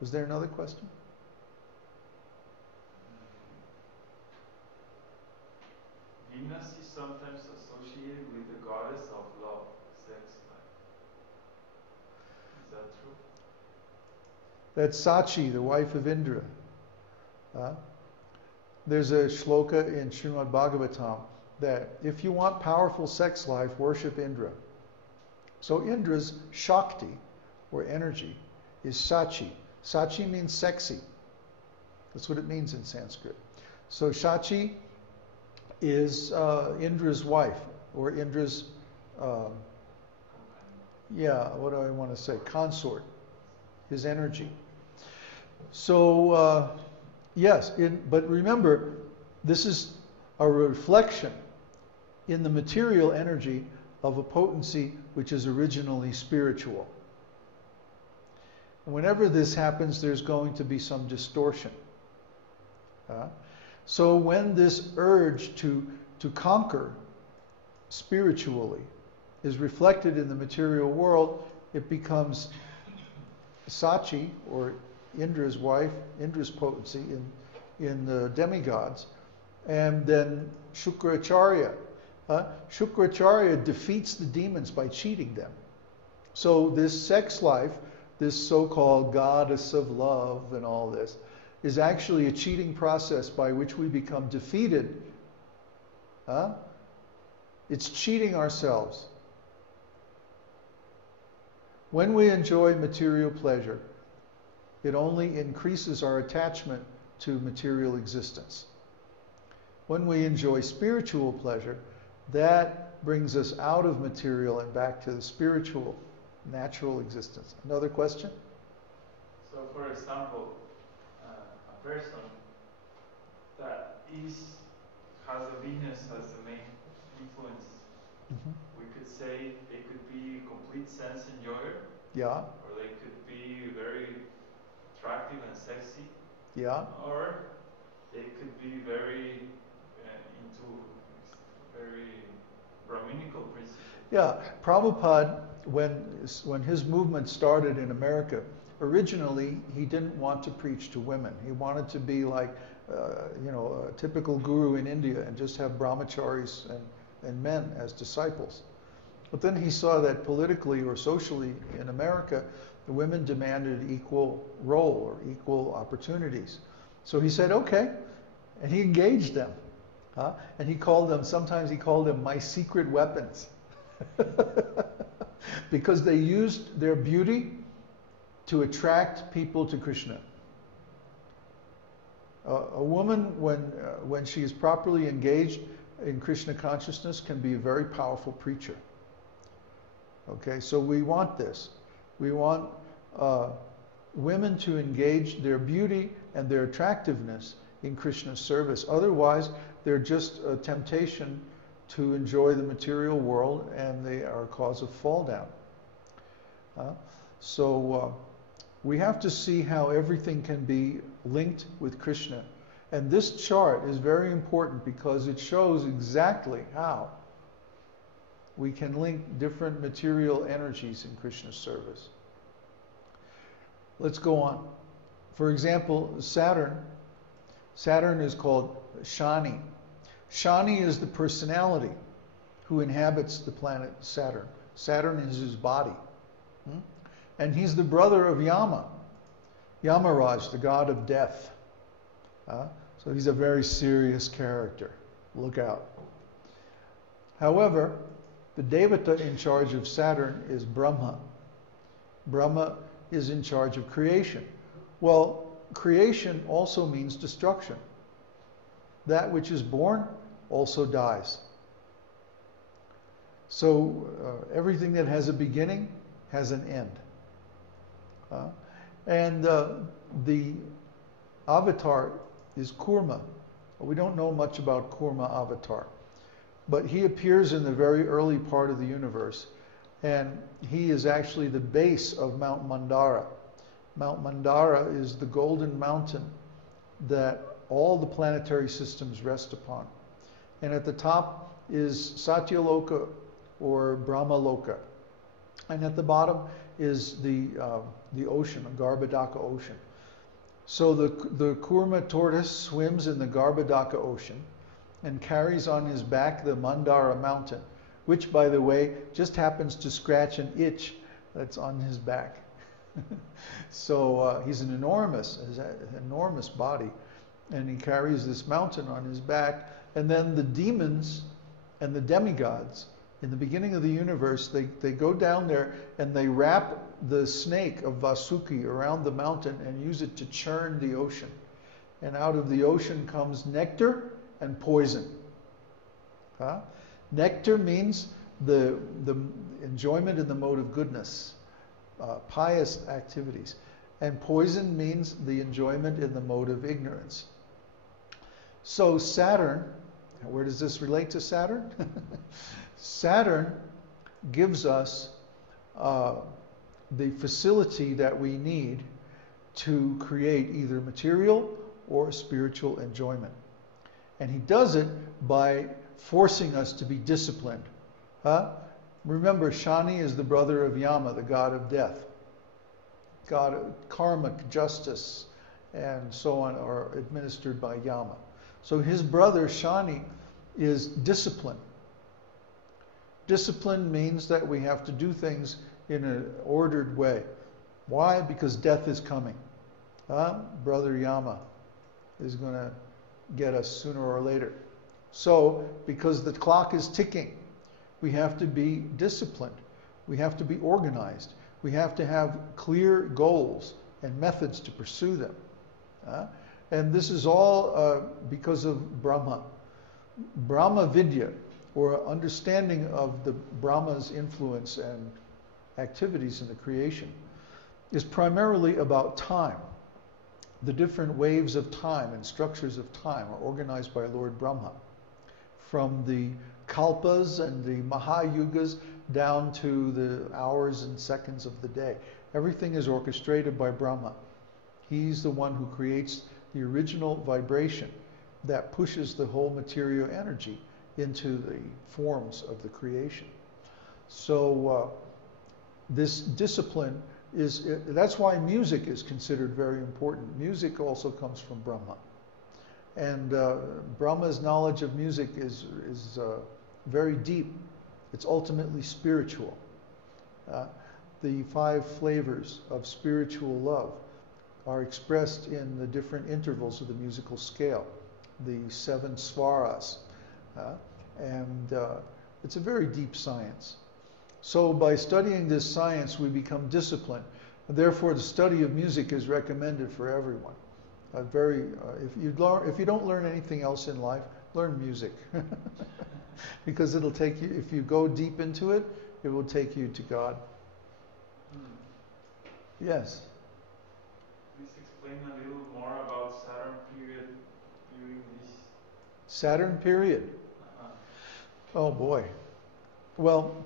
Was there another question? Venus is sometimes associated with the goddess of love, sex life. Is that true? That's Sachi, the wife of Indra. There's a shloka in Srimad Bhagavatam that if you want powerful sex life, worship Indra. So Indra's Shakti, or energy, is Sachi. Sachi means sexy. That's what it means in Sanskrit. So Sachi is Indra's wife, or Indra's, what do I want to say? Consort, his energy. So, yes, but remember, this is a reflection in the material energy of a potency which is originally spiritual. Whenever this happens, there's going to be some distortion. So when this urge to conquer spiritually is reflected in the material world, it becomes Sachi, or Indra's wife, Indra's potency in the demigods, and then Shukracharya. Shukracharya defeats the demons by cheating them. So this sex life, this so-called goddess of love and all this, is actually a cheating process by which we become defeated. It's cheating ourselves. When we enjoy material pleasure, it only increases our attachment to material existence. When we enjoy spiritual pleasure, that brings us out of material and back to the spiritual, natural existence. Another question? So, for example, a person that has a Venus as the main influence, we could say they could be a complete sense enjoyer. Yeah. Or they could be very attractive and sexy. Yeah. Or they could be very into very Brahminical principles. Yeah. Prabhupada, when his movement started in America, originally he didn't want to preach to women. He wanted to be like, a typical guru in India and just have brahmacharis and men as disciples. But then he saw that politically or socially in America, the women demanded equal role or equal opportunities. So he said, okay, and he engaged them. And sometimes he called them my secret weapons. Because they used their beauty to attract people to Krishna. A woman, when she is properly engaged in Krishna consciousness, can be a very powerful preacher. Okay, so we want this. We want women to engage their beauty and their attractiveness in Krishna's service. Otherwise, they're just a temptation to enjoy the material world, and they are a cause of fall down. So we have to see how everything can be linked with Krishna. And this chart is very important because it shows exactly how we can link different material energies in Krishna's service. Let's go on. For example, Saturn. Saturn is called Shani. Shani is the personality who inhabits the planet Saturn. Saturn is his body. And he's the brother of Yama. Yamaraj, the god of death. So he's a very serious character. Look out. However, the Devata in charge of Saturn is Brahma. Brahma is in charge of creation. Well, creation also means destruction. That which is born also dies. So everything that has a beginning has an end. And the avatar is Kurma. We don't know much about Kurma avatar, but he appears in the very early part of the universe, and he is actually the base of Mount Mandara. Mount Mandara is the golden mountain that all the planetary systems rest upon. And at the top is Satyaloka or Brahmaloka. And at the bottom is the ocean, a Garbhodaka ocean. So the Kurma tortoise swims in the Garbhodaka ocean and carries on his back the Mandara mountain, which, by the way, just happens to scratch an itch that's on his back. So he's an enormous body, and he carries this mountain on his back. And then the demons and the demigods, in the beginning of the universe, they go down there and they wrap the snake of Vasuki around the mountain and use it to churn the ocean. And out of the ocean comes nectar and poison. Nectar means the enjoyment in the mode of goodness, pious activities. And poison means the enjoyment in the mode of ignorance. So Saturn, where does this relate to Saturn? Saturn gives us the facility that we need to create either material or spiritual enjoyment. And he does it by forcing us to be disciplined. Remember, Shani is the brother of Yama, the god of death. God of karmic justice and so on are administered by Yama. So his brother Shani is discipline. Discipline means that we have to do things in an ordered way. Why? Because death is coming. Brother Yama is going to get us sooner or later. So, because the clock is ticking, we have to be disciplined. We have to be organized. We have to have clear goals and methods to pursue them. And this is all because of Brahma. Brahma Vidya, or understanding of the Brahma's influence and activities in the creation, is primarily about time. The different waves of time and structures of time are organized by Lord Brahma. From the kalpas and the mahayugas down to the hours and seconds of the day. Everything is orchestrated by Brahma. He's the one who creates the original vibration that pushes the whole material energy into the forms of the creation. So this discipline that's why music is considered very important. Music also comes from Brahma. And Brahma's knowledge of music is very deep. It's ultimately spiritual. The 5 flavors of spiritual love are expressed in the different intervals of the musical scale, the 7 svaras. And it's a very deep science. So by studying this science, we become disciplined. Therefore, the study of music is recommended for everyone. If you don't learn anything else in life, learn music. Because it'll take you, if you go deep into it, it will take you to God. Yes? Please explain a little more about Saturn period during this. Saturn period? Oh boy. Well,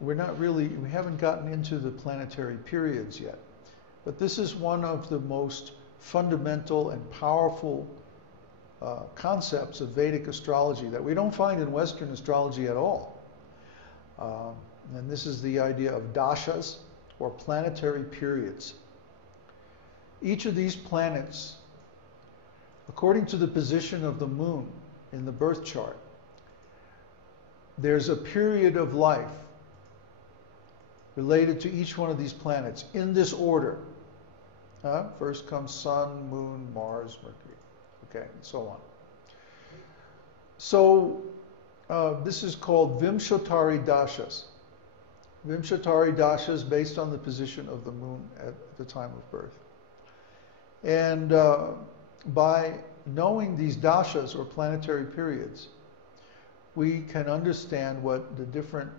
we haven't gotten into the planetary periods yet. But this is one of the most fundamental and powerful concepts of Vedic astrology that we don't find in Western astrology at all. And this is the idea of dashas, or planetary periods. Each of these planets, according to the position of the moon in the birth chart, there's a period of life related to each one of these planets in this order. First comes Sun, Moon, Mars, Mercury, okay, and so on. So this is called Vimshatari Dashas. Vimshatari Dashas based on the position of the moon at the time of birth. And by knowing these dashas or planetary periods, we can understand what the different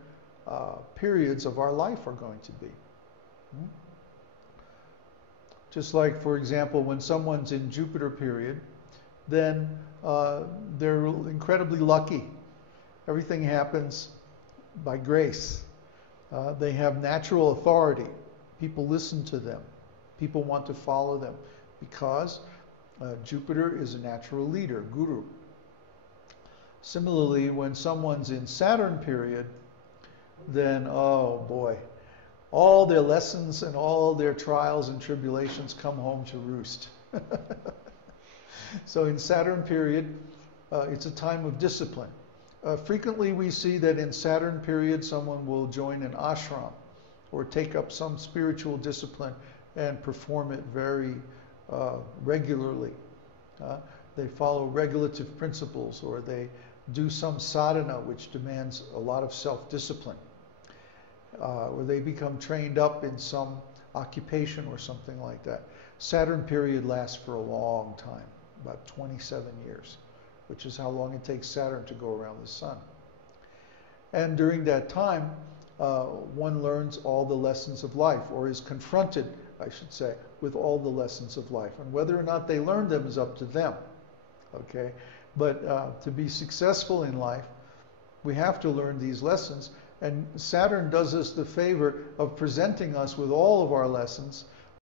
periods of our life are going to be. Just like, for example, when someone's in Jupiter period, then they're incredibly lucky. Everything happens by grace. They have natural authority. People listen to them. People want to follow them because Jupiter is a natural leader, guru. Similarly, when someone's in Saturn period, then, oh boy, all their lessons and all their trials and tribulations come home to roost. So in Saturn period, it's a time of discipline. Frequently we see that in Saturn period someone will join an ashram or take up some spiritual discipline and perform it very regularly. They follow regulative principles, or they do some sadhana which demands a lot of self-discipline. Or they become trained up in some occupation or something like that. Saturn period lasts for a long time, about 27 years, which is how long it takes Saturn to go around the sun. And during that time, one learns all the lessons of life, or is confronted, I should say, with all the lessons of life. And whether or not they learn them is up to them. Okay? But to be successful in life, we have to learn these lessons. And Saturn does us the favor of presenting us with all of our lessons